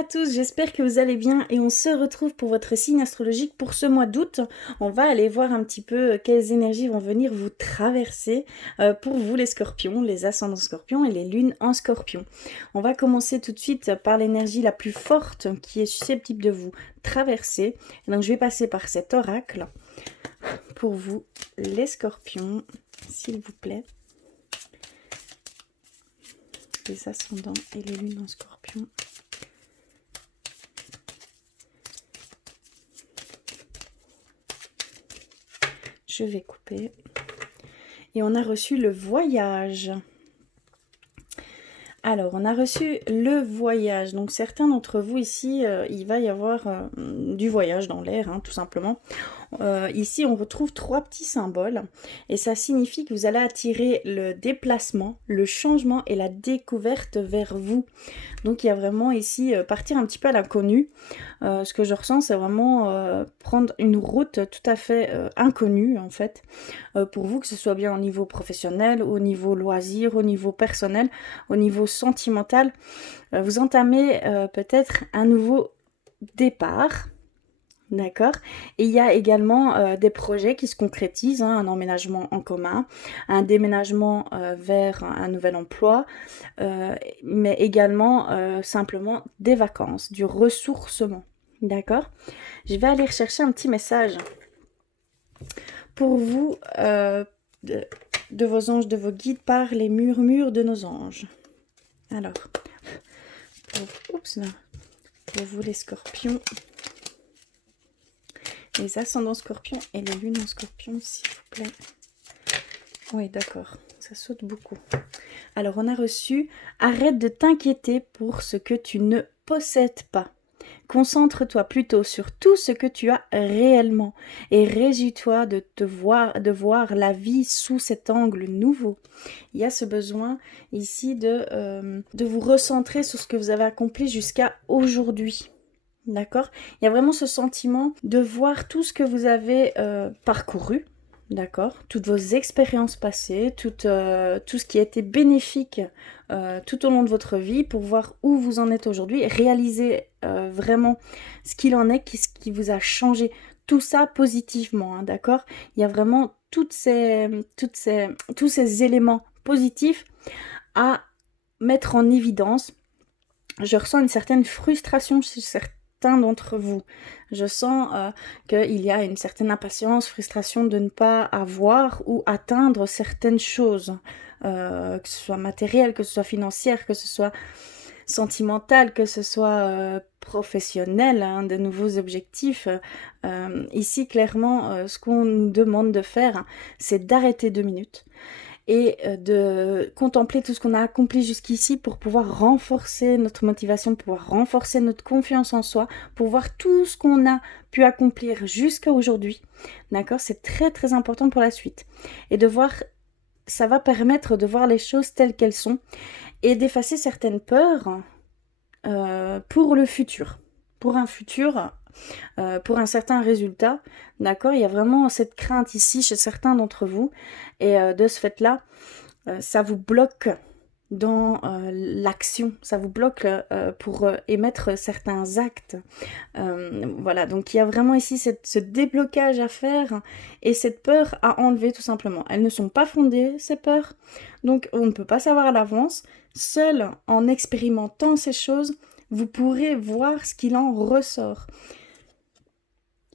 à tous, j'espère que vous allez bien et on se retrouve pour votre signe astrologique pour ce mois d'août. On va aller voir un petit peu quelles énergies vont venir vous traverser pour vous les scorpions, les ascendants scorpions et les lunes en scorpion. On va commencer tout de suite par l'énergie la plus forte qui est susceptible de vous traverser. Et donc je vais passer par cet oracle pour vous les scorpions, s'il vous plaît. Les ascendants et les lunes en scorpion. Je vais couper. Et on a reçu le voyage. Alors, on a reçu le voyage. Donc, certains d'entre vous ici, il va y avoir du voyage dans l'air, hein, tout simplement. Ici, on retrouve 3 petits symboles. Et ça signifie que vous allez attirer le déplacement, le changement et la découverte vers vous. Donc, il y a vraiment ici partir un petit peu à l'inconnu. Ce que je ressens, c'est vraiment prendre une route tout à fait inconnue, en fait, pour vous, que ce soit bien au niveau professionnel, au niveau loisir, au niveau personnel, au niveau sentimental. Vous entamez peut-être un nouveau départ. D'accord. Et il y a également des projets qui se concrétisent, hein, un emménagement en commun, un déménagement vers un nouvel emploi, mais également simplement des vacances, du ressourcement. D'accord. Je vais aller rechercher un petit message pour vous de vos anges, de vos guides par les murmures de nos anges. Alors, pour vous les scorpions, les ascendants scorpions et les lunes en scorpion, s'il vous plaît. Oui, d'accord, ça saute beaucoup. Alors, on a reçu « Arrête de t'inquiéter pour ce que tu ne possèdes pas. Concentre-toi plutôt sur tout ce que tu as réellement et réjouis-toi de voir la vie sous cet angle nouveau. » Il y a ce besoin ici de vous recentrer sur ce que vous avez accompli jusqu'à aujourd'hui. D'accord? Il y a vraiment ce sentiment de voir tout ce que vous avez parcouru. D'accord, toutes vos expériences passées, tout ce qui a été bénéfique tout au long de votre vie pour voir où vous en êtes aujourd'hui, réaliser vraiment ce qu'il en est, ce qui vous a changé, tout ça positivement, hein, d'accord. Il y a vraiment tous ces éléments positifs à mettre en évidence. Je ressens une certaine frustration chez certains d'entre vous. Je sens qu'il y a une certaine impatience, frustration de ne pas avoir ou atteindre certaines choses, que ce soit matériel, que ce soit financière, que ce soit sentimental, que ce soit professionnel, hein, de nouveaux objectifs. Ici, clairement, ce qu'on nous demande de faire, c'est d'arrêter 2 minutes et de contempler tout ce qu'on a accompli jusqu'ici pour pouvoir renforcer notre motivation, pour pouvoir renforcer notre confiance en soi, pour voir tout ce qu'on a pu accomplir jusqu'à aujourd'hui. D'accord? C'est très très important pour la suite. Et de voir, ça va permettre de voir les choses telles qu'elles sont et d'effacer certaines peurs pour le futur. Pour un futur, pour un certain résultat, d'accord? Il y a vraiment cette crainte ici chez certains d'entre vous, et de ce fait-là, ça vous bloque dans l'action, ça vous bloque pour émettre certains actes. Voilà, donc il y a vraiment ici ce déblocage à faire et cette peur à enlever tout simplement. Elles ne sont pas fondées, ces peurs, donc on ne peut pas savoir à l'avance. Seul en expérimentant ces choses, vous pourrez voir ce qu'il en ressort.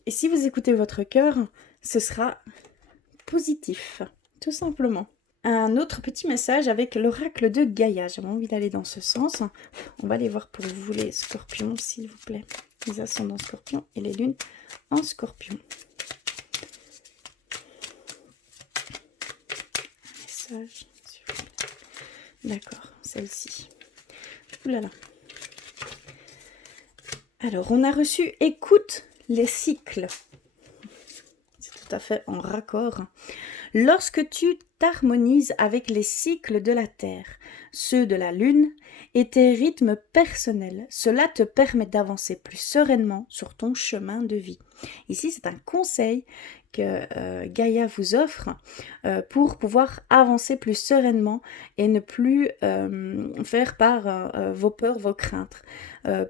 Et si vous écoutez votre cœur, ce sera positif, tout simplement. Un autre petit message avec l'oracle de Gaïa. J'avais envie d'aller dans ce sens. On va aller voir pour vous les scorpions, s'il vous plaît. Les ascendants scorpions et les lunes en scorpion. Un message, s'il vous plaît. D'accord, celle-ci. Ouh là là. Alors, on a reçu « Écoute les cycles ». C'est tout à fait en raccord. Lorsque tu t'harmonises avec les cycles de la Terre, ceux de la Lune et tes rythmes personnels. Cela te permet d'avancer plus sereinement sur ton chemin de vie. Ici, c'est un conseil que Gaïa vous offre pour pouvoir avancer plus sereinement et ne plus faire par vos peurs, vos craintes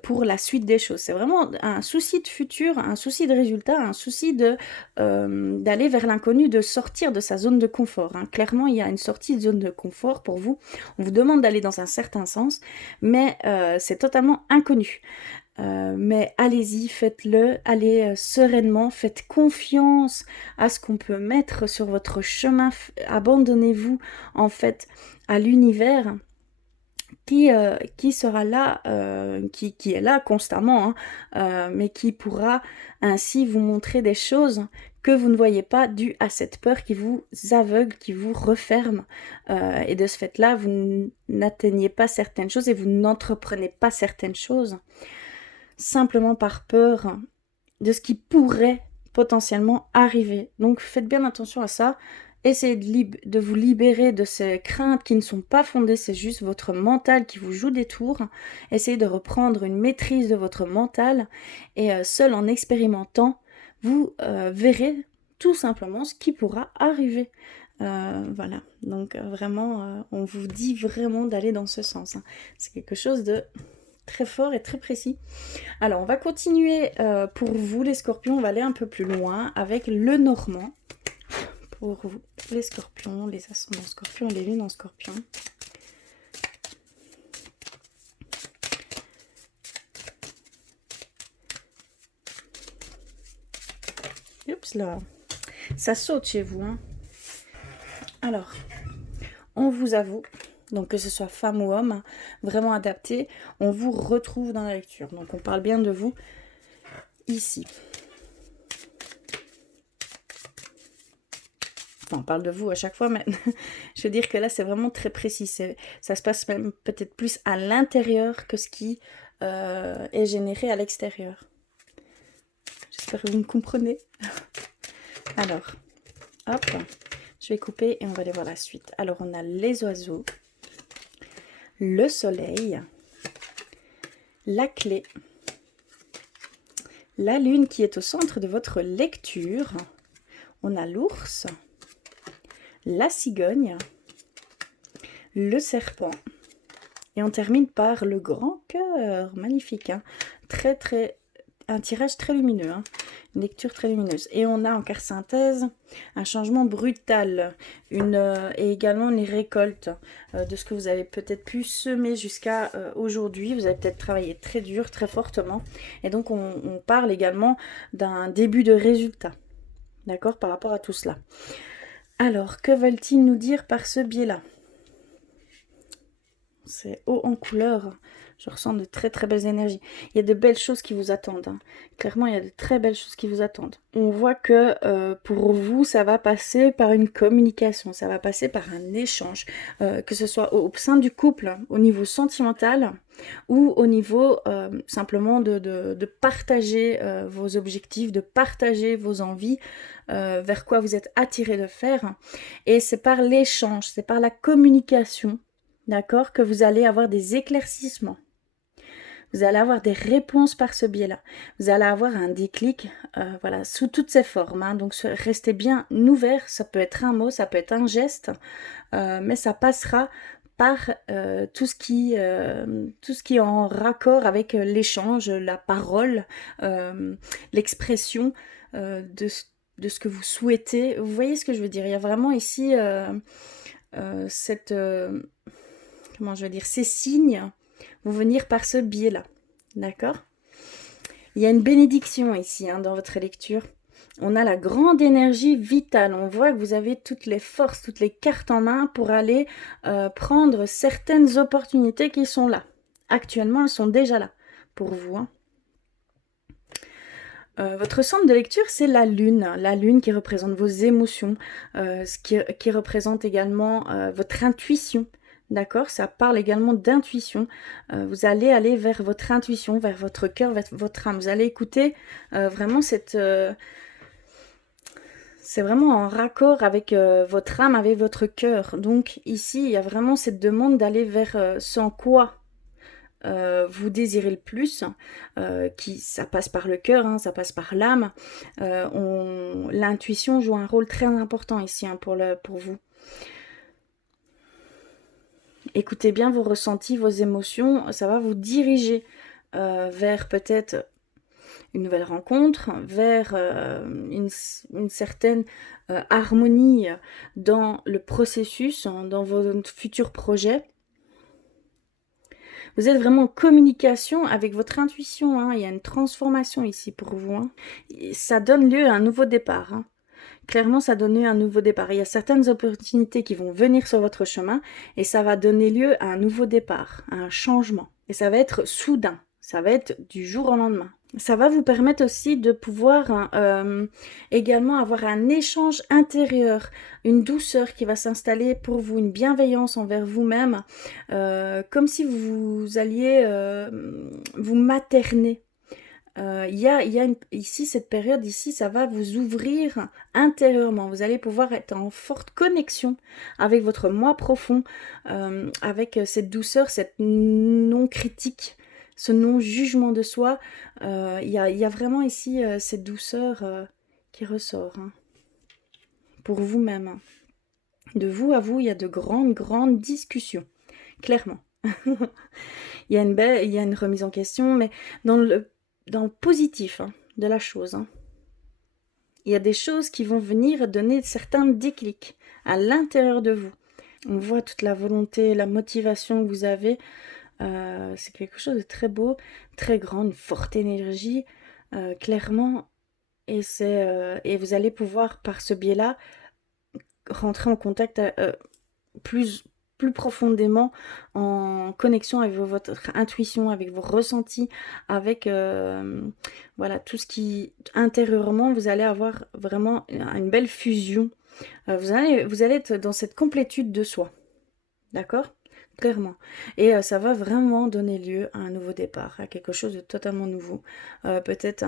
pour la suite des choses. C'est vraiment un souci de futur, un souci de résultat, un souci d'aller vers l'inconnu, de sortir de sa zone de confort. Hein. Clairement, il y a une sortie de zone de confort pour vous. On vous demande d'aller dans un certain sens, mais c'est totalement inconnu. Mais allez-y, faites-le, allez sereinement, faites confiance à ce qu'on peut mettre sur votre chemin, abandonnez-vous en fait à l'univers qui sera là, qui est là constamment, hein, mais qui pourra ainsi vous montrer des choses que vous ne voyez pas dues à cette peur qui vous aveugle, qui vous referme. Et de ce fait-là, vous n'atteignez pas certaines choses et vous n'entreprenez pas certaines choses simplement par peur de ce qui pourrait potentiellement arriver. Donc faites bien attention à ça. Essayez de vous libérer de ces craintes qui ne sont pas fondées, c'est juste votre mental qui vous joue des tours. Essayez de reprendre une maîtrise de votre mental et seul en expérimentant, vous verrez tout simplement ce qui pourra arriver. Voilà, donc vraiment, on vous dit vraiment d'aller dans ce sens. Hein. C'est quelque chose de très fort et très précis. Alors, on va continuer pour vous, les scorpions. On va aller un peu plus loin avec le normand. Pour vous, les scorpions, les ascendants scorpions et les lunes en scorpion. Oups là, ça saute chez vous. Hein. Alors, on vous avoue, donc que ce soit femme ou homme, vraiment adapté, on vous retrouve dans la lecture. Donc on parle bien de vous ici. Enfin, on parle de vous à chaque fois, mais je veux dire que là c'est vraiment très précis. Ça se passe même peut-être plus à l'intérieur que ce qui est généré à l'extérieur. J'espère que vous me comprenez. Alors, hop, je vais couper et on va aller voir la suite. Alors on a les oiseaux, le soleil, la clé, la lune qui est au centre de votre lecture, on a l'ours, la cigogne, le serpent et on termine par le grand cœur, magnifique, hein. Un tirage très lumineux, hein. Une lecture très lumineuse. Et on a en carte synthèse un changement brutal et également les récoltes de ce que vous avez peut-être pu semer jusqu'à aujourd'hui. Vous avez peut-être travaillé très dur, très fortement. Et donc on parle également d'un début de résultat. D'accord, par rapport à tout cela. Alors, que veulent-ils nous dire par ce biais-là? C'est haut en couleur. Je ressens de très très belles énergies. Il y a de belles choses qui vous attendent. Hein. Clairement, il y a de très belles choses qui vous attendent. On voit que pour vous, ça va passer par une communication. Ça va passer par un échange. Que ce soit au sein du couple, au niveau sentimental, ou au niveau simplement de partager vos objectifs, de partager vos envies, vers quoi vous êtes attiré de faire. Et c'est par l'échange, c'est par la communication, d'accord, que vous allez avoir des éclaircissements. Vous allez avoir des réponses par ce biais-là. Vous allez avoir un déclic, voilà, sous toutes ses formes. Hein. Donc, restez bien ouvert. Ça peut être un mot, ça peut être un geste, mais ça passera par tout ce qui est en raccord avec l'échange, la parole, l'expression de ce que vous souhaitez. Vous voyez ce que je veux dire? Il y a vraiment ici comment je vais dire, ces signes vont venir par ce biais-là. D'accord? Il y a une bénédiction ici hein, dans votre lecture. On a la grande énergie vitale. On voit que vous avez toutes les forces, toutes les cartes en main pour aller prendre certaines opportunités qui sont là. Actuellement, elles sont déjà là pour vous. Hein. Votre centre de lecture, c'est la lune qui représente vos émotions, qui représente également votre intuition. D'accord, ça parle également d'intuition. Vous allez aller vers votre intuition, vers votre cœur, vers votre âme. Vous allez écouter vraiment c'est vraiment en raccord avec votre âme, avec votre cœur. Donc ici, il y a vraiment cette demande d'aller vers ce en quoi vous désirez le plus, ça passe par le cœur, hein, ça passe par l'âme. L'intuition joue un rôle très important ici, hein, pour vous. Écoutez bien vos ressentis, vos émotions, ça va vous diriger vers peut-être une nouvelle rencontre, vers une certaine harmonie dans le processus, hein, dans vos futurs projets. Vous êtes vraiment en communication avec votre intuition, hein. Il y a une transformation ici pour vous, hein. Ça donne lieu à un nouveau départ, hein. Clairement, ça donne lieu à un nouveau départ. Il y a certaines opportunités qui vont venir sur votre chemin et ça va donner lieu à un nouveau départ, à un changement. Et ça va être soudain, ça va être du jour au lendemain. Ça va vous permettre aussi de pouvoir également avoir un échange intérieur, une douceur qui va s'installer pour vous, une bienveillance envers vous-même, comme si vous alliez vous materner. Ici, cette période ici, ça va vous ouvrir intérieurement. Vous allez pouvoir être en forte connexion avec votre moi profond, avec cette douceur, cette non-critique, ce non-jugement de soi. Il y a vraiment ici cette douceur qui ressort, hein, pour vous-même. Hein. De vous à vous, il y a de grandes discussions, clairement. Il y a une remise en question, mais dans le positif, hein, de la chose. Hein. Il y a des choses qui vont venir donner certains déclics à l'intérieur de vous. On voit toute la volonté, la motivation que vous avez. C'est quelque chose de très beau, très grand, une forte énergie, clairement. Et vous allez pouvoir, par ce biais-là, rentrer en contact plus profondément en connexion avec votre intuition, avec vos ressentis, avec voilà, tout ce qui intérieurement, vous allez avoir vraiment une belle fusion. Vous allez être dans cette complétude de soi. D'accord ? Clairement. Et ça va vraiment donner lieu à un nouveau départ, à quelque chose de totalement nouveau. Peut-être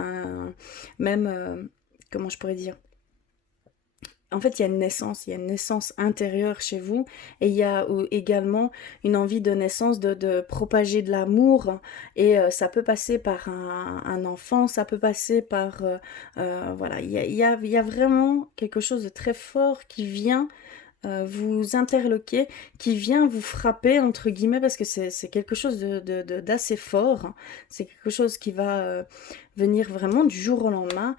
même, comment je pourrais dire ? En fait, il y a une naissance intérieure chez vous et il y a également une envie de naissance de propager de l'amour et ça peut passer par un enfant, ça peut passer par... voilà, il y a vraiment quelque chose de très fort qui vient vous interloquer, qui vient vous frapper, entre guillemets, parce que c'est quelque chose d'assez fort. C'est quelque chose qui va venir vraiment du jour au lendemain.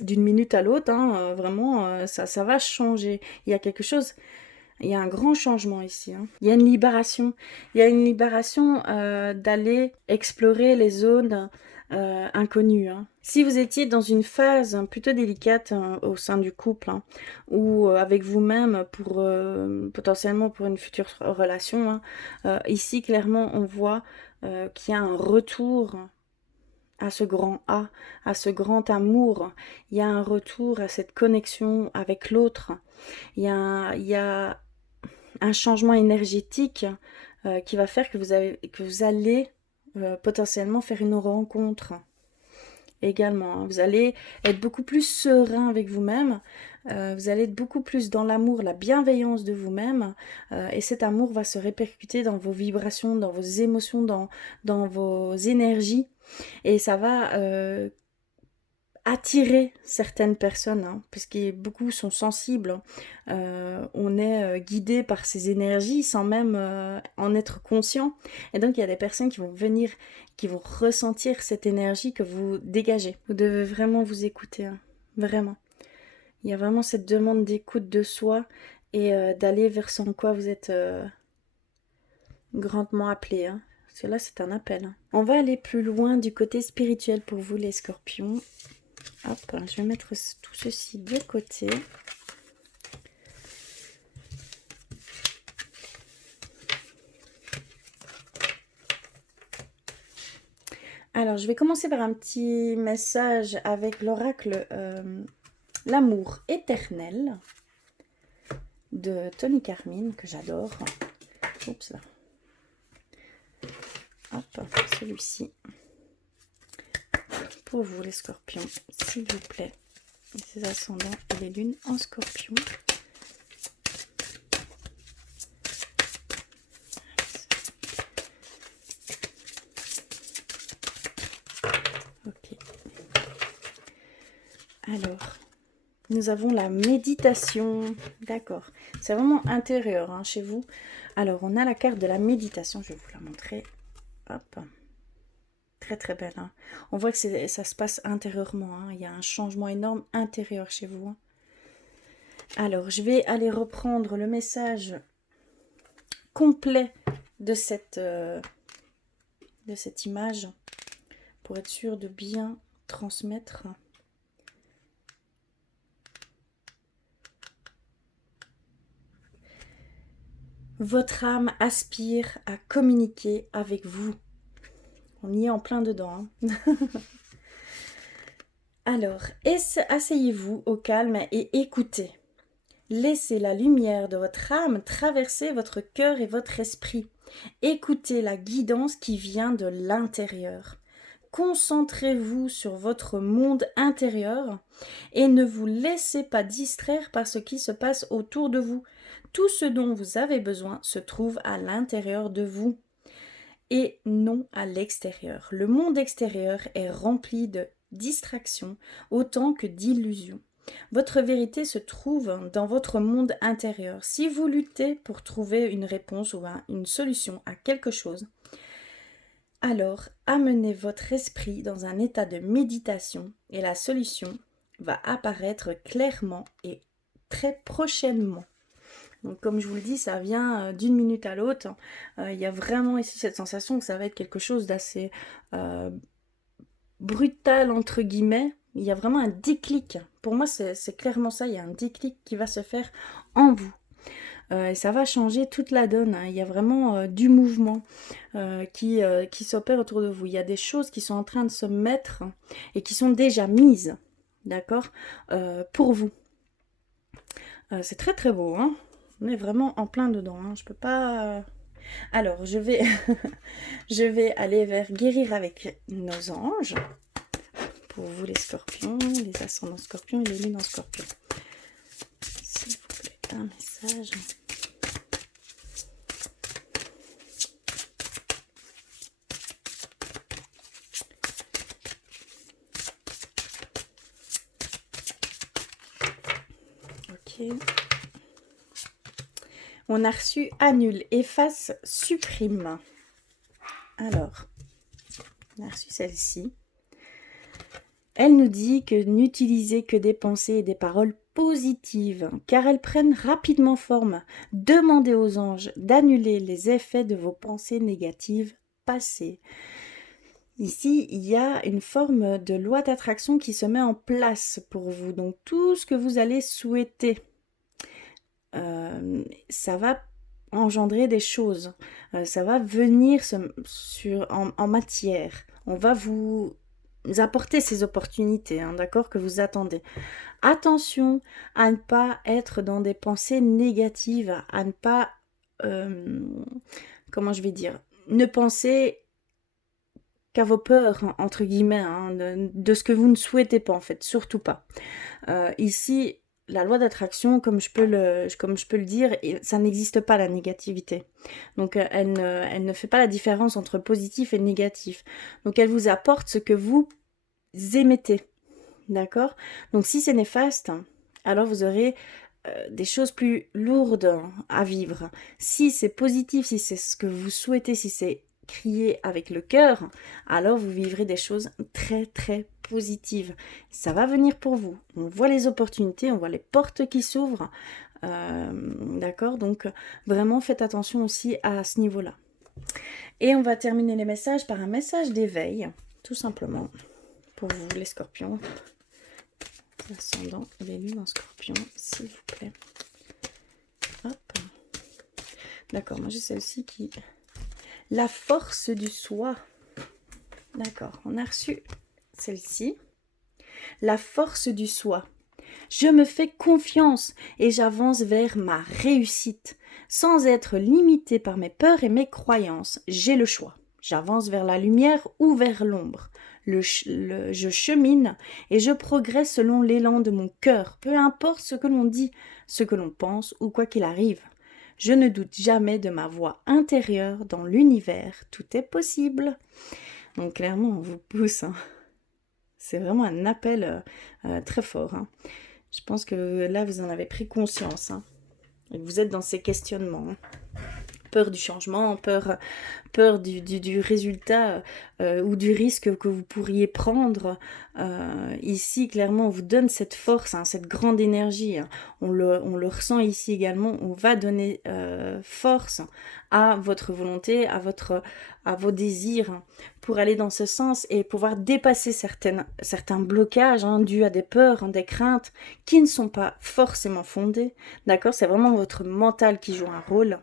D'une minute à l'autre, hein, vraiment, ça va changer. Il y a quelque chose, il y a un grand changement ici. Hein. Il y a une libération. Il y a une libération d'aller explorer les zones inconnues. Hein. Si vous étiez dans une phase plutôt délicate au sein du couple, hein, ou avec vous-même pour potentiellement pour une future relation, hein, ici clairement on voit qu'il y a un retour à ce grand A, à ce grand amour. Il y a un retour à cette connexion avec l'autre. Il y a un changement énergétique qui va faire que vous allez potentiellement faire une rencontre également. Hein. Vous allez être beaucoup plus serein avec vous-même. Vous allez être beaucoup plus dans l'amour, la bienveillance de vous-même. Et cet amour va se répercuter dans vos vibrations, dans vos émotions, dans vos énergies. Et ça va attirer certaines personnes, hein, puisque beaucoup sont sensibles. On est guidé par ces énergies sans même en être conscient. Et donc il y a des personnes qui vont venir, qui vont ressentir cette énergie que vous dégagez. Vous devez vraiment vous écouter, hein, vraiment. Il y a vraiment cette demande d'écoute de soi et d'aller vers ce en quoi vous êtes grandement appelé. Hein. Parce que là, c'est un appel. Hein. On va aller plus loin du côté spirituel pour vous, les scorpions. Hop, je vais mettre tout ceci de côté. Alors, je vais commencer par un petit message avec l'oracle L'amour éternel de Tony Carmine, que j'adore. Oups là. Hop, celui-ci. Pour vous les scorpions, s'il vous plaît. Les ascendants et les lunes en scorpion. Alors, nous avons la méditation. D'accord. C'est vraiment intérieur hein, chez vous. Alors, on a la carte de la méditation. Je vais vous la montrer. Hop. Très très belle. Hein. On voit que ça se passe intérieurement. Hein. Il y a un changement énorme intérieur chez vous. Hein. Alors, je vais aller reprendre le message complet de cette image pour être sûr de bien transmettre. Votre âme aspire à communiquer avec vous. On y est en plein dedans. Hein. Alors, asseyez-vous au calme et écoutez. Laissez la lumière de votre âme traverser votre cœur et votre esprit. Écoutez la guidance qui vient de l'intérieur. Concentrez-vous sur votre monde intérieur et ne vous laissez pas distraire par ce qui se passe autour de vous. Tout ce dont vous avez besoin se trouve à l'intérieur de vous et non à l'extérieur. Le monde extérieur est rempli de distractions autant que d'illusions. Votre vérité se trouve dans votre monde intérieur. Si vous luttez pour trouver une réponse ou une solution à quelque chose, alors amenez votre esprit dans un état de méditation et la solution va apparaître clairement et très prochainement. Donc comme je vous le dis, ça vient d'une minute à l'autre. Il y a vraiment ici cette sensation que ça va être quelque chose d'assez brutal entre guillemets. Il y a vraiment un déclic. Pour moi, c'est clairement ça. Il y a un déclic qui va se faire en vous. Et ça va changer toute la donne. Hein. Il y a vraiment du mouvement qui s'opère autour de vous. Il y a des choses qui sont en train de se mettre et qui sont déjà mises, d'accord, pour vous. C'est très très beau. Hein. On est vraiment en plein dedans. Hein. Je peux pas... Alors, je vais, je vais aller vers guérir avec nos anges. Pour vous les scorpions, les ascendants scorpions et les lunes en scorpion. S'il vous plaît, un message. Ok. On a reçu annule, efface, supprime. Alors, on a reçu celle-ci. Elle nous dit que n'utilisez que des pensées et des paroles positives, car elles prennent rapidement forme. Demandez aux anges d'annuler les effets de vos pensées négatives passées. Ici, il y a une forme de loi d'attraction qui se met en place pour vous. Donc, tout ce que vous allez souhaiter, ça va engendrer des choses. Ça va venir en matière. On va vous apporter ces opportunités, hein, d'accord, que vous attendez. Attention à ne pas être dans des pensées négatives, à ne pas, comment je vais dire, ne penser qu'à vos peurs, entre guillemets, hein, de ce que vous ne souhaitez pas, en fait, surtout pas. Ici, la loi d'attraction, comme je peux le dire, ça n'existe pas la négativité. Donc elle ne fait pas la différence entre positif et négatif. Donc elle vous apporte ce que vous émettez. D'accord? Donc si c'est néfaste, alors vous aurez des choses plus lourdes à vivre. Si c'est positif, si c'est ce que vous souhaitez, si c'est crier avec le cœur, alors vous vivrez des choses très très positives. Ça va venir pour vous. On voit les opportunités, on voit les portes qui s'ouvrent. D'accord? Donc vraiment faites attention aussi à ce niveau-là. Et on va terminer les messages par un message d'éveil, tout simplement, pour vous les scorpions. Ascendant, les lunes en scorpion, s'il vous plaît. Hop. D'accord, moi j'ai celle-ci qui... La force du soi. D'accord, on a reçu celle-ci. La force du soi. Je me fais confiance et j'avance vers ma réussite. Sans être limitée par mes peurs et mes croyances, j'ai le choix. J'avance vers la lumière ou vers l'ombre. Je chemine et je progresse selon l'élan de mon cœur, peu importe ce que l'on dit, ce que l'on pense ou quoi qu'il arrive. Je ne doute jamais de ma voix intérieure dans l'univers, tout est possible. Donc clairement, on vous pousse. Hein. C'est vraiment un appel très fort, hein. Je pense que là, vous en avez pris conscience, hein, et que vous êtes dans ces questionnements, hein. Peur du changement, peur du résultat ou du risque que vous pourriez prendre. Ici, clairement, on vous donne cette force, hein, cette grande énergie, hein. On le ressent ici également. On va donner force à votre volonté, à vos désirs, hein, pour aller dans ce sens et pouvoir dépasser certains blocages, hein, dus à des peurs, hein, des craintes qui ne sont pas forcément fondées. D'accord? C'est vraiment votre mental qui joue un rôle.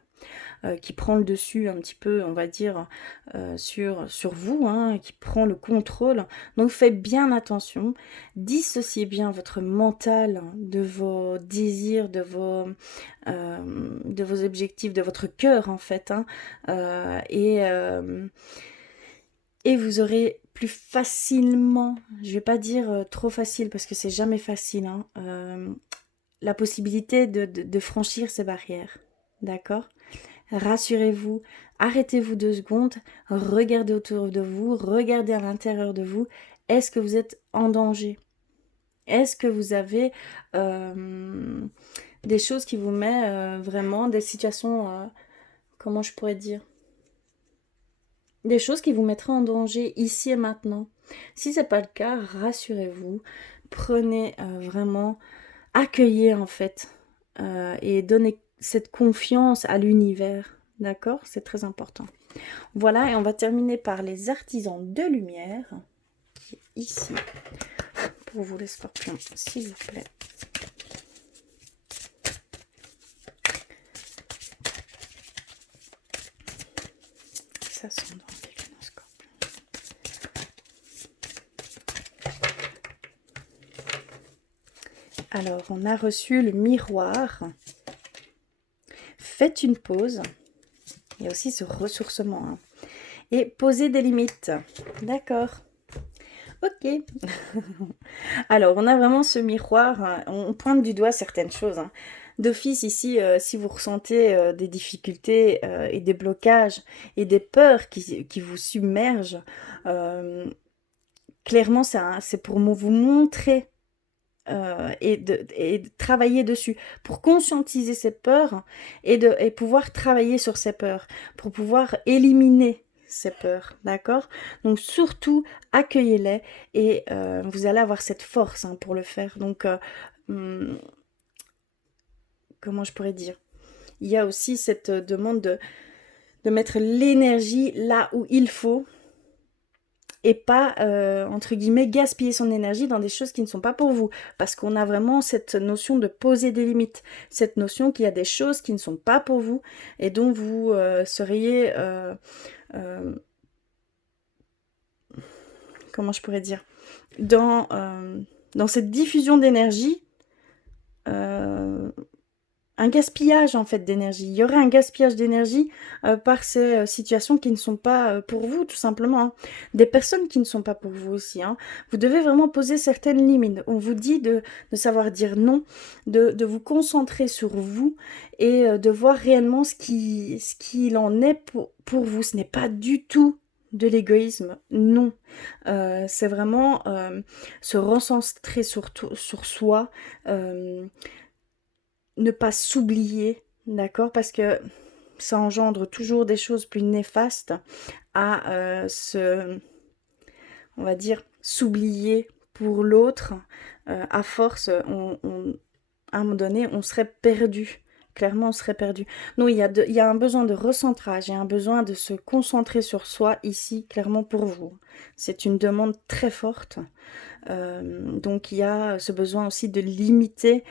Qui prend le dessus un petit peu, on va dire, sur vous, hein, qui prend le contrôle. Donc faites bien attention, dissociez bien votre mental de vos désirs, de vos objectifs, de votre cœur en fait, hein, et vous aurez plus facilement, je vais pas dire trop facile parce que c'est jamais facile, hein, la possibilité de franchir ces barrières. D'accord? Rassurez-vous, arrêtez-vous 2 secondes, regardez autour de vous, regardez à l'intérieur de vous. Est-ce que vous êtes en danger? Est-ce que vous avez des choses qui vous mettent vraiment, des situations, comment je pourrais dire? Des choses qui vous mettraient en danger ici et maintenant. Si ce n'est pas le cas, rassurez-vous, prenez vraiment, accueillez en fait, et donnez cette confiance à l'univers. D'accord? C'est très important. Voilà, et on va terminer par les artisans de lumière, qui est ici, pour vous les scorpions, s'il vous plaît. Ça s'endort avec nos scorpions. Alors, on a reçu le miroir. Faites une pause. Il y a aussi ce ressourcement, hein. Et posez des limites. D'accord. Ok. Alors, on a vraiment ce miroir, hein. On pointe du doigt certaines choses, hein. D'office ici, si vous ressentez des difficultés et des blocages et des peurs qui vous submergent, clairement, c'est pour vous montrer et de travailler dessus, pour conscientiser ces peurs et pouvoir travailler sur ces peurs, pour pouvoir éliminer ces peurs, d'accord? Donc surtout, accueillez-les et vous allez avoir cette force, hein, pour le faire. Donc, comment je pourrais dire? Il y a aussi cette demande de mettre l'énergie là où il faut et pas, entre guillemets, gaspiller son énergie dans des choses qui ne sont pas pour vous. Parce qu'on a vraiment cette notion de poser des limites, cette notion qu'il y a des choses qui ne sont pas pour vous et dont vous seriez, comment je pourrais dire, dans cette diffusion d'énergie, un gaspillage en fait d'énergie. Il y aurait un gaspillage d'énergie par ces situations qui ne sont pas pour vous, tout simplement, hein. Des personnes qui ne sont pas pour vous aussi, hein. Vous devez vraiment poser certaines limites. On vous dit de savoir dire non, de vous concentrer sur vous et de voir réellement ce qu'il en est pour vous. Ce n'est pas du tout de l'égoïsme, non. C'est vraiment se recentrer sur soi, ne pas s'oublier, d'accord? Parce que ça engendre toujours des choses plus néfastes à on va dire, s'oublier pour l'autre. À force, à un moment donné, on serait perdu. Clairement, on serait perdu. Non, il y a un besoin de recentrage, il y a un besoin de se concentrer sur soi ici, clairement pour vous. C'est une demande très forte. Donc il y a ce besoin aussi de limiter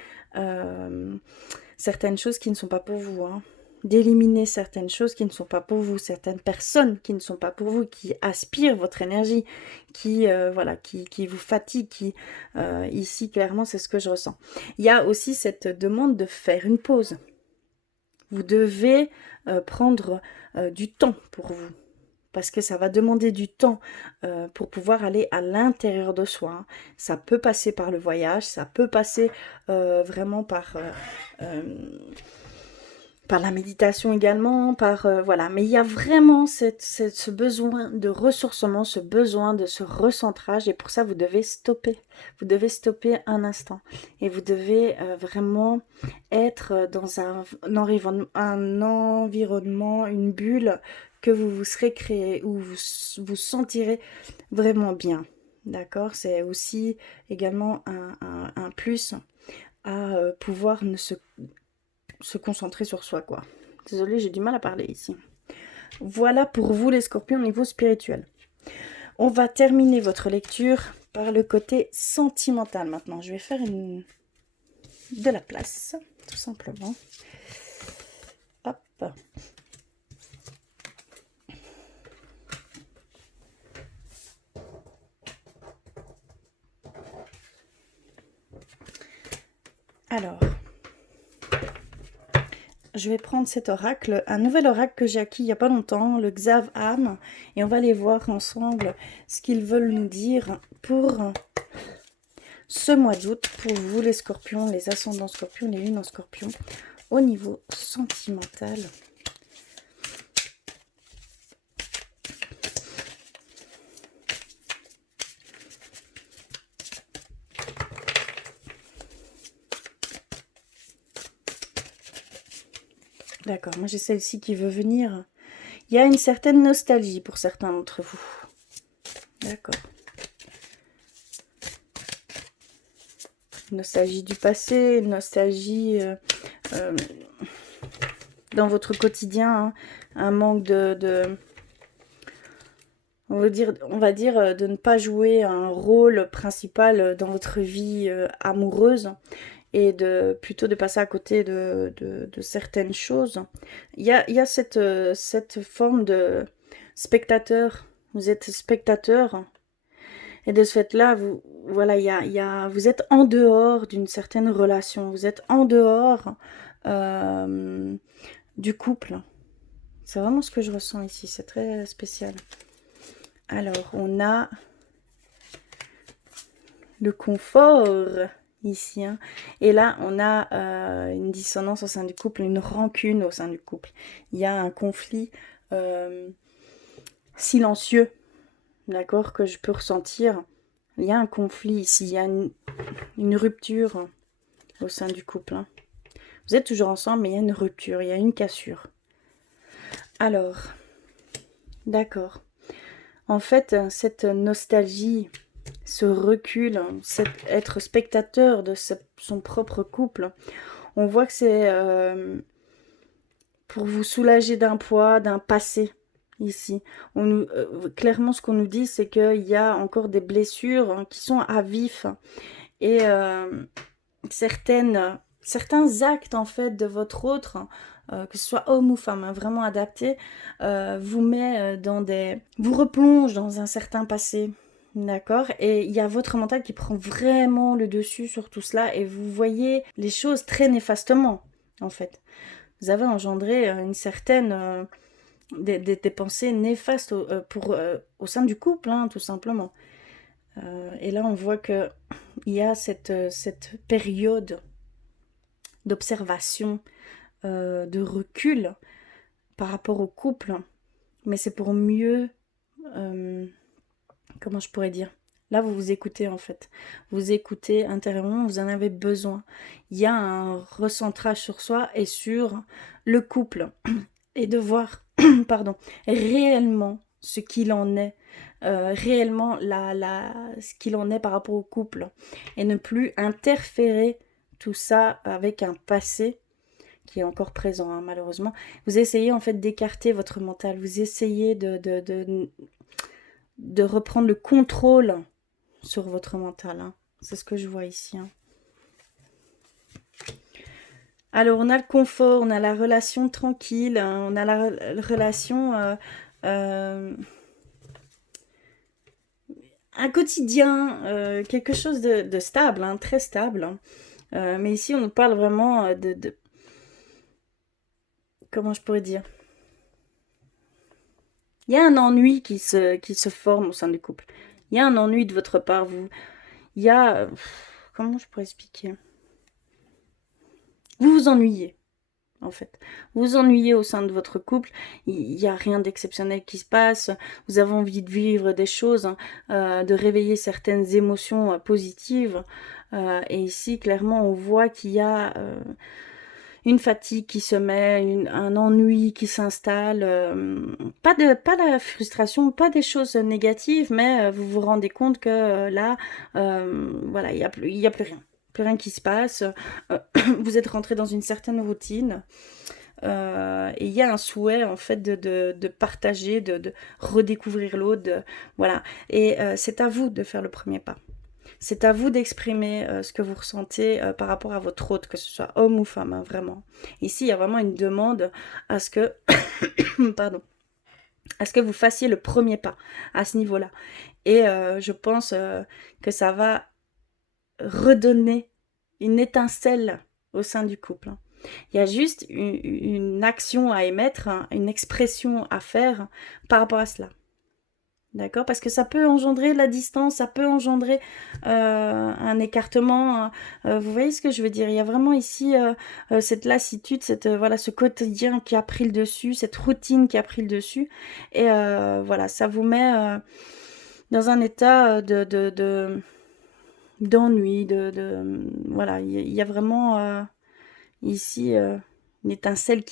certaines choses qui ne sont pas pour vous, hein. D'éliminer certaines choses qui ne sont pas pour vous, certaines personnes qui ne sont pas pour vous, qui aspirent votre énergie, voilà, qui vous fatiguent, ici clairement c'est ce que je ressens. Il y a aussi cette demande de faire une pause. Vous devez prendre du temps pour vous. Parce que ça va demander du temps pour pouvoir aller à l'intérieur de soi, hein. Ça peut passer par le voyage, ça peut passer vraiment par, par la méditation également, voilà. Mais il y a vraiment ce besoin de ressourcement, ce besoin de ce recentrage. Et pour ça, vous devez stopper. Vous devez stopper un instant. Et vous devez vraiment être dans un environnement, une bulle que vous vous serez créé, où vous vous sentirez vraiment bien. D'accord? C'est aussi également un plus à pouvoir se concentrer sur soi, quoi. Désolée, j'ai du mal à parler ici. Voilà pour vous les scorpions au niveau spirituel. On va terminer votre lecture par le côté sentimental maintenant. Je vais faire de la place, tout simplement. Hop. Alors, je vais prendre cet oracle, un nouvel oracle que j'ai acquis il n'y a pas longtemps, le Xav-Am, et on va aller voir ensemble ce qu'ils veulent nous dire pour ce mois d'août, pour vous les scorpions, les ascendants scorpions, les lunes en scorpion, au niveau sentimental. D'accord, moi j'ai celle-ci qui veut venir. Il y a une certaine nostalgie pour certains d'entre vous. D'accord. Nostalgie du passé, nostalgie dans votre quotidien, hein, un manque on va dire de ne pas jouer un rôle principal dans votre vie amoureuse et plutôt de passer à côté de certaines choses. Il y a cette forme de spectateur. Vous êtes spectateur et de ce fait-là, vous êtes en dehors d'une certaine relation. Vous êtes en dehors du couple. C'est vraiment ce que je ressens ici. C'est très spécial. Alors, on a le confort ici. Hein. Et là, on a une dissonance au sein du couple, une rancune au sein du couple. Il y a un conflit silencieux, d'accord, que je peux ressentir. Il y a un conflit ici, il y a une rupture au sein du couple. Hein. Vous êtes toujours ensemble, mais il y a une rupture, il y a une cassure. Alors, d'accord. En fait, cette nostalgie, ce recul, être spectateur de son propre couple, on voit que c'est pour vous soulager d'un poids, d'un passé, ici. Clairement, ce qu'on nous dit, c'est qu'il y a encore des blessures hein, qui sont à vif. Et certains actes, en fait, de votre autre, que ce soit homme ou femme, hein, vraiment adaptés, vous met vous replonge dans un certain passé. D'accord? Et il y a votre mental qui prend vraiment le dessus sur tout cela et vous voyez les choses très néfastement, en fait. Vous avez engendré une certaine... des pensées néfastes au sein du couple, hein, tout simplement. Et là, on voit qu'il y a cette période d'observation, de recul par rapport au couple. Mais c'est pour mieux... comment je pourrais dire? Là, vous vous écoutez en fait. Vous écoutez intérieurement, vous en avez besoin. Il y a un recentrage sur soi et sur le couple. Et de voir, pardon, réellement ce qu'il en est. Réellement ce qu'il en est par rapport au couple. Et ne plus interférer tout ça avec un passé qui est encore présent, hein, malheureusement. Vous essayez en fait d'écarter votre mental. Vous essayez de reprendre le contrôle sur votre mental. Hein. C'est ce que je vois ici. Hein. Alors, on a le confort, on a la relation tranquille, hein, on a la relation... un quotidien, quelque chose de stable, hein, très stable. Hein. Mais ici, on nous parle vraiment de... Comment je pourrais dire? Il y a un ennui qui se forme au sein du couple. Il y a un ennui de votre part. Il y a... comment je pourrais expliquer? Vous vous ennuyez. en fait. Vous vous ennuyez au sein de votre couple, il n'y a rien d'exceptionnel qui se passe, vous avez envie de vivre des choses, de réveiller certaines émotions positives. Et ici, clairement, on voit qu'il y a une fatigue qui se met, un ennui qui s'installe. Pas la frustration, pas des choses négatives, mais vous vous rendez compte que là, voilà, il y a plus rien. Plus rien qui se passe. Vous êtes rentré dans une certaine routine. Et il y a un souhait en fait de partager, de redécouvrir l'autre, voilà. Et c'est à vous de faire le premier pas. C'est à vous d'exprimer ce que vous ressentez par rapport à votre autre, que ce soit homme ou femme, hein, vraiment. Ici, il y a vraiment une demande à ce que, pardon, à ce que vous fassiez le premier pas à ce niveau-là. Et je pense que ça va redonner une étincelle au sein du couple, hein. Il y a juste une action à émettre, hein, une expression à faire par rapport à cela. D'accord? Parce que ça peut engendrer la distance, ça peut engendrer un écartement. Vous voyez ce que je veux dire? Il y a vraiment ici cette lassitude, voilà, ce quotidien qui a pris le dessus, cette routine qui a pris le dessus. Et voilà, ça vous met dans un état d'ennui, voilà, il y a vraiment ici une étincelle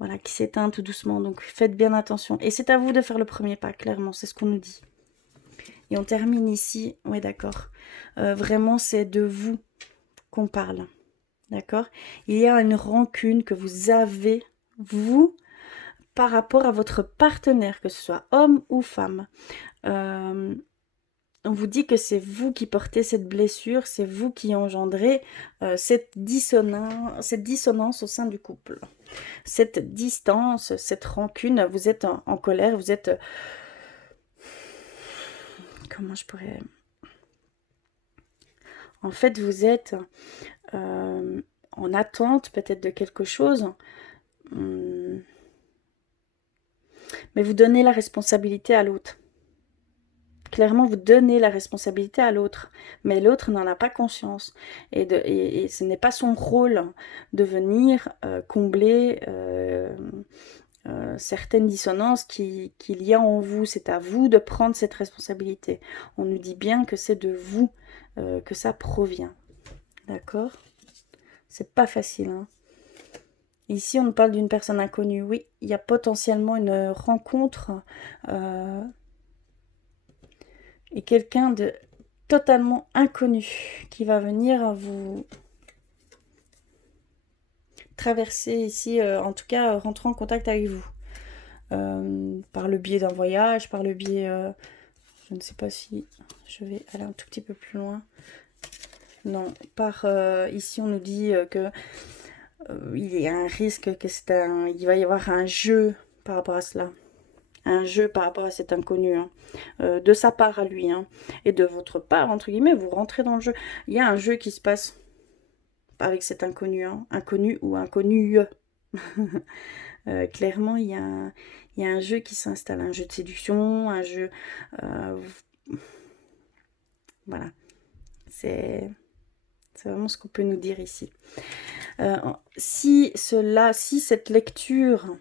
voilà, qui s'éteint tout doucement. Donc faites bien attention. Et c'est à vous de faire le premier pas, clairement, c'est ce qu'on nous dit. Et on termine ici, ouais d'accord. Vraiment, c'est de vous qu'on parle. D'accord? Il y a une rancune que vous avez, vous, par rapport à votre partenaire, que ce soit homme ou femme. On vous dit que c'est vous qui portez cette blessure, c'est vous qui engendrez cette dissonance au sein du couple. Cette distance, cette rancune, vous êtes en colère, vous êtes... comment je pourrais... En fait, vous êtes en attente peut-être de quelque chose, mais vous donnez la responsabilité à l'autre. Clairement, vous donnez la responsabilité à l'autre, mais l'autre n'en a pas conscience. Et ce n'est pas son rôle de venir combler certaines dissonances qu'il y a en vous. C'est à vous de prendre cette responsabilité. On nous dit bien que c'est de vous que ça provient. D'accord? C'est pas facile, hein. Ici, on nous parle d'une personne inconnue. Oui, il y a potentiellement une rencontre et quelqu'un de totalement inconnu qui va venir vous traverser ici, en tout cas rentrer en contact avec vous. Par le biais d'un voyage, par le biais... je ne sais pas si je vais aller un tout petit peu plus loin. Non, par ici on nous dit que il y a un risque que il va y avoir un jeu par rapport à cela. Un jeu par rapport à cet inconnu, hein. De sa part à lui, hein. Et de votre part, entre guillemets, vous rentrez dans le jeu. Il y a un jeu qui se passe avec cet inconnu, hein. Inconnu ou inconnue. Clairement, il y a un jeu qui s'installe, un jeu de séduction, un jeu... voilà. C'est vraiment ce qu'on peut nous dire ici. Si cette lecture,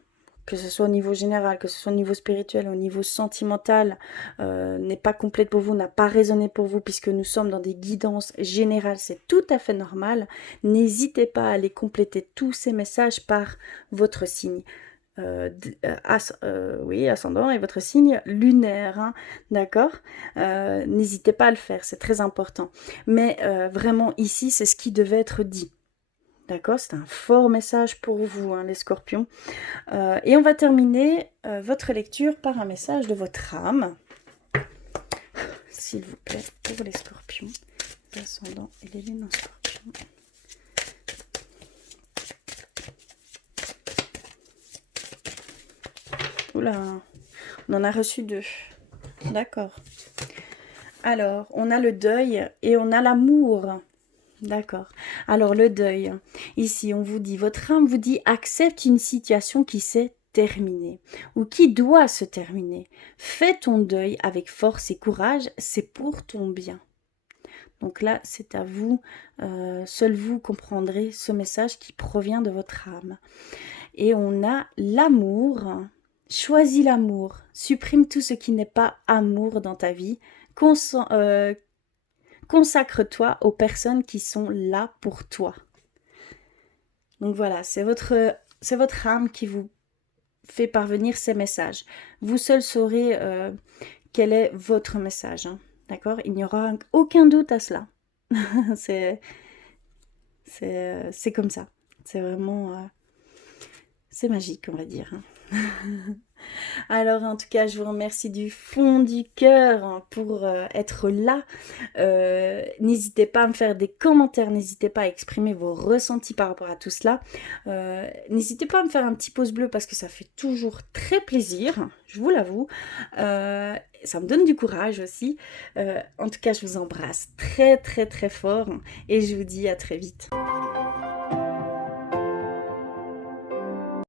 que ce soit au niveau général, que ce soit au niveau spirituel, au niveau sentimental, n'est pas complète pour vous, n'a pas résonné pour vous, puisque nous sommes dans des guidances générales, c'est tout à fait normal. N'hésitez pas à aller compléter tous ces messages par votre signe. Oui, ascendant et votre signe lunaire, hein, d'accord? N'hésitez pas à le faire, c'est très important. Mais vraiment, ici, c'est ce qui devait être dit. D'accord? C'est un fort message pour vous, hein, les scorpions. Et on va terminer votre lecture par un message de votre âme. S'il vous plaît, pour les scorpions, les ascendants et les lunes en scorpion. Oula, on en a reçu 2. D'accord. Alors, on a le deuil et on a l'amour. D'accord. Alors, le deuil. Ici, on vous dit, votre âme vous dit, accepte une situation qui s'est terminée ou qui doit se terminer. Fais ton deuil avec force et courage, c'est pour ton bien. Donc là, c'est à vous, seul vous comprendrez ce message qui provient de votre âme. Et on a l'amour. Choisis l'amour. Supprime tout ce qui n'est pas amour dans ta vie. Consacre-toi aux personnes qui sont là pour toi. Donc voilà, c'est votre âme qui vous fait parvenir ces messages. Vous seul saurez quel est votre message. Hein. D'accord? Il n'y aura aucun doute à cela. c'est comme ça. C'est vraiment... c'est magique, on va dire. Hein. Alors en tout cas, je vous remercie du fond du cœur hein, pour être là. N'hésitez pas à me faire des commentaires, n'hésitez pas à exprimer vos ressentis par rapport à tout cela. N'hésitez pas à me faire un petit pouce bleu parce que ça fait toujours très plaisir, je vous l'avoue. Ça me donne du courage aussi. En tout cas, je vous embrasse très très très fort et je vous dis à très vite.